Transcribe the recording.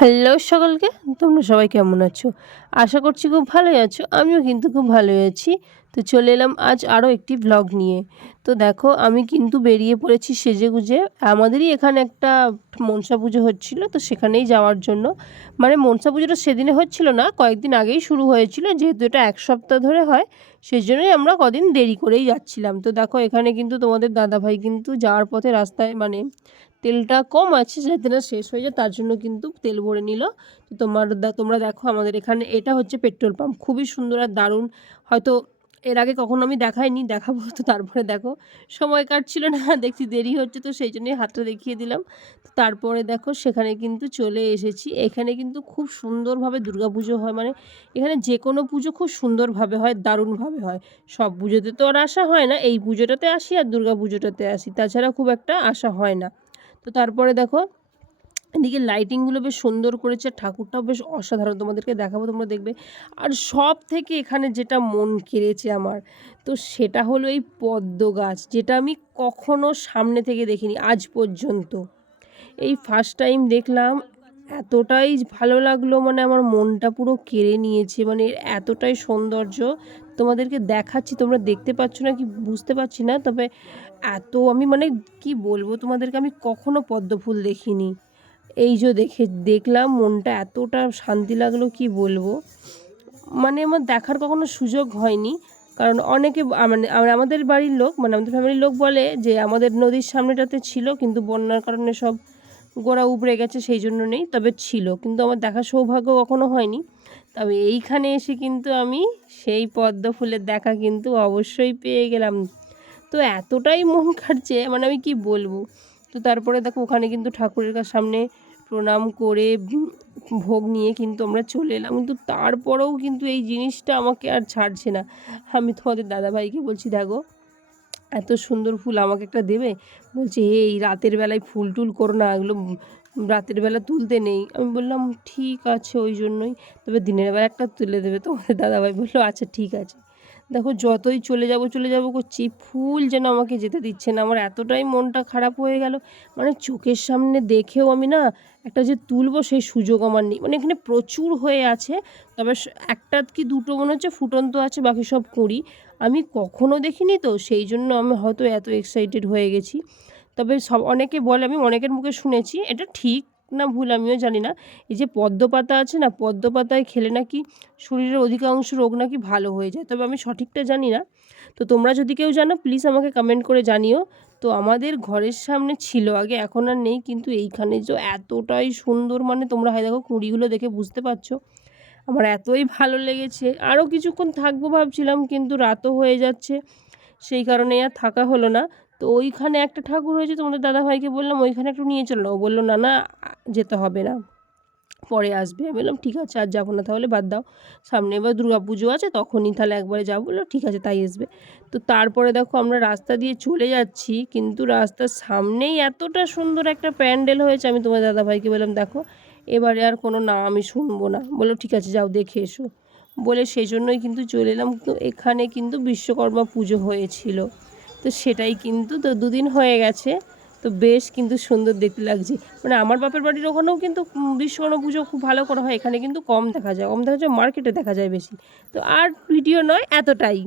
Hello সকলকে, তোমরা সবাই কেমন আছো? আশা করছি খুব ভালোই আছো। আমিও কিন্তু খুব ভালোই আছি। তো চলে এলাম আজ আরও একটি ভ্লগ নিয়ে। তো দেখো আমি কিন্তু বেরিয়ে পড়েছি সেজেগুজে। আমাদেরই এখানে একটা মনসা পুজো হচ্ছিল, তো সেখানেই যাওয়ার জন্য। মানে মনসা পুজোটা সেদিনে হচ্ছিল না, কয়েকদিন আগেই শুরু হয়েছিল। যেহেতু এটা এক সপ্তাহ ধরে হয়, সেই জন্যই আমরা কদিন দেরি করেই যাচ্ছিলাম। তো দেখো এখানে কিন্তু তোমাদের দাদাভাই কিন্তু যাওয়ার পথে রাস্তায় মানে তেলটা কম আছে, যাতে না শেষ হয়ে যায় তার জন্য কিন্তু তেল ভরে নিল। তো তোমরা দেখো আমাদের এখানে এটা হচ্ছে পেট্রোল পাম্প, খুবই সুন্দর আর দারুণ। হয়তো এর আগে কখনো আমি দেখাইনি, দেখাবো। তো তারপরে দেখো সময় কাটছিল না, দেখছি দেরি হচ্ছে, তো সেই জন্যই হাতটা দেখিয়ে দিলাম। তো তারপরে দেখো সেখানে কিন্তু চলে এসেছি। এখানে কিন্তু খুব সুন্দরভাবে দুর্গাপুজো হয়, মানে এখানে যে কোনো পুজো খুব সুন্দরভাবে হয়, দারুণভাবে হয়। সব পুজোতে তো আর আসা হয় না, এই পুজোটাতে আসি আর দুর্গা পুজোটাতে আসি, তাছাড়া খুব একটা আসা হয় না। তো তারপরে দেখো এদিকে লাইটিংগুলো বেশ সুন্দর করেছে, ঠাকুরটাও বেশ অসাধারণ, তোমাদেরকে দেখাবো, তোমরা দেখবে। আর সব থেকে এখানে যেটা মন কেড়েছে আমার, তো সেটা হলো এই পদ্ম গাছ, যেটা আমি কখনো সামনে থেকে দেখিনি আজ পর্যন্ত। এই ফার্স্ট টাইম দেখলাম, এতটাই ভালো লাগলো, মানে আমার মনটা পুরো কেড়ে নিয়েছে, মানে এতটাই সৌন্দর্য। তোমাদেরকে দেখাচ্ছি, তোমরা দেখতে পাচ্ছ না কি বুঝতে পারছি না, তবে এত আমি মানে কি বলবো তোমাদেরকে, আমি কখনো পদ্ম ফুল দেখিনি। এই যে দেখলাম, মনটা এতটা শান্তি লাগলো কি বলবো। মানে আমার দেখার কখনো সুযোগ হয়নি, কারণ অনেকে মানে আমাদের বাড়ির লোক, মানে আমাদের ফ্যামিলির লোক বলে যে আমাদের নদীর সামনেটাতে ছিল, কিন্তু বন্যার কারণে সব গোড়া উবড়ে গেছে, সেই জন্য নেই। তবে ছিল, কিন্তু আমার দেখার সৌভাগ্য কখনো হয়নি। তবে এইখানে এসে কিন্তু আমি সেই পদ্ম ফুলের দেখা কিন্তু অবশ্যই পেয়ে গেলাম। তো এতটাই মন কাটছে, মানে আমি কি বলবো। তো তারপরে দেখো ওখানে কিন্তু ঠাকুরের সামনে প্রণাম করে ভোগ নিয়ে কিন্তু আমরা চলে এলাম, কিন্তু তারপরেও কিন্তু এই জিনিসটা আমাকে আর ছাড়ছে না। আমি তোমাদের দাদাভাইকে বলছি, দেখো এত সুন্দর ফুল আমাকে একটা দেবে? বলছে এই রাতের বেলায় ফুল টুল করো না, এগুলো রাতের বেলা তুলতে নেই। আমি বললাম ঠিক আছে, ওই জন্যই, তবে দিনের বেলা একটা তুলে দেবে। তোমাদের দাদাভাই বললো আচ্ছা ঠিক আছে। দেখো যতই চলে যাব করছি, ফুল যেন আমাকে যেতে দিচ্ছে না। আমার এতটাই মনটা খারাপ হয়ে গেল, মানে চোখের সামনে দেখেও আমি না একটা যে তুলবো সেই সুযোগ আমার নেই। মানে এখানে প্রচুর হয়ে আছে, তবে একটা কি দুটো মনে হচ্ছে ফুটন্ত আছে, বাকি সব কুঁড়ি। আমি কখনো দেখিনি, তো সেই জন্য আমি হয়তো এত এক্সাইটেড হয়ে গেছি। তবে অনেকে বলে, আমি অনেকের মুখে শুনেছি, এটা ঠিক না ভুল আমিও জানি না, এই যে পদ্ম পাতা আছে না, পদ্ম পাতায় খেলে নাকি শরীরের অধিকাংশ রোগ নাকি ভালো হয়ে যায়, তবে আমি সঠিকটা জানি না। তো তোমরা যদি কেউ জানো প্লিজ আমাকে কমেন্ট করে জানিও। তো আমাদের ঘরের সামনে ছিল আগে, এখন আর নেই, কিন্তু এইখানে যে এতটাই সুন্দর, মানে তোমরা হয় দেখো কুঁড়িগুলো দেখে বুঝতে পারছো, আমার এতই ভালো লেগেছে। আরও কিছুক্ষণ থাকবো ভাবছিলাম, কিন্তু রাতও হয়ে যাচ্ছে, সেই কারণে আর থাকা হলো না। তো ওইখানে একটা ঠাকুর হয়েছে, তোমাদের দাদাভাইকে বললাম ওইখানে একটু নিয়ে চলো, ও বললো না না যেতে হবে না, পরে আসবে। আমি বললাম ঠিক আছে, আর যাবো না তাহলে, বাদ দাও, সামনে এবার দুর্গা পুজো আছে, তখনই তাহলে একবারে যাবো। বললো ঠিক আছে তাই আসবে। তো তারপরে দেখো আমরা রাস্তা দিয়ে চলে যাচ্ছি, কিন্তু রাস্তার সামনেই এতটা সুন্দর একটা প্যান্ডেল হয়েছে, আমি তোমার দাদাভাইকে বললাম দেখো এবারে আর কোনো না আমি শুনবো না। বললো ঠিক আছে যাও দেখে এসো, বলে সেই জন্যই কিন্তু চলে এলাম। তো এখানে কিন্তু বিশ্বকর্মা পুজো হয়েছিল, তো সেটাই কিন্তু তো দুদিন হয়ে গেছে। তো বেশ কিন্তু সুন্দর দেখতে লাগছে, মানে আমার বাপের বাড়ির ওখানেও কিন্তু বিশ্বকর্মা পুজো খুব ভালো করা হয়, এখানে কিন্তু কম দেখা যায়, মার্কেটে দেখা যায় বেশি। তো আর ভিডিও নয়, এতটাই।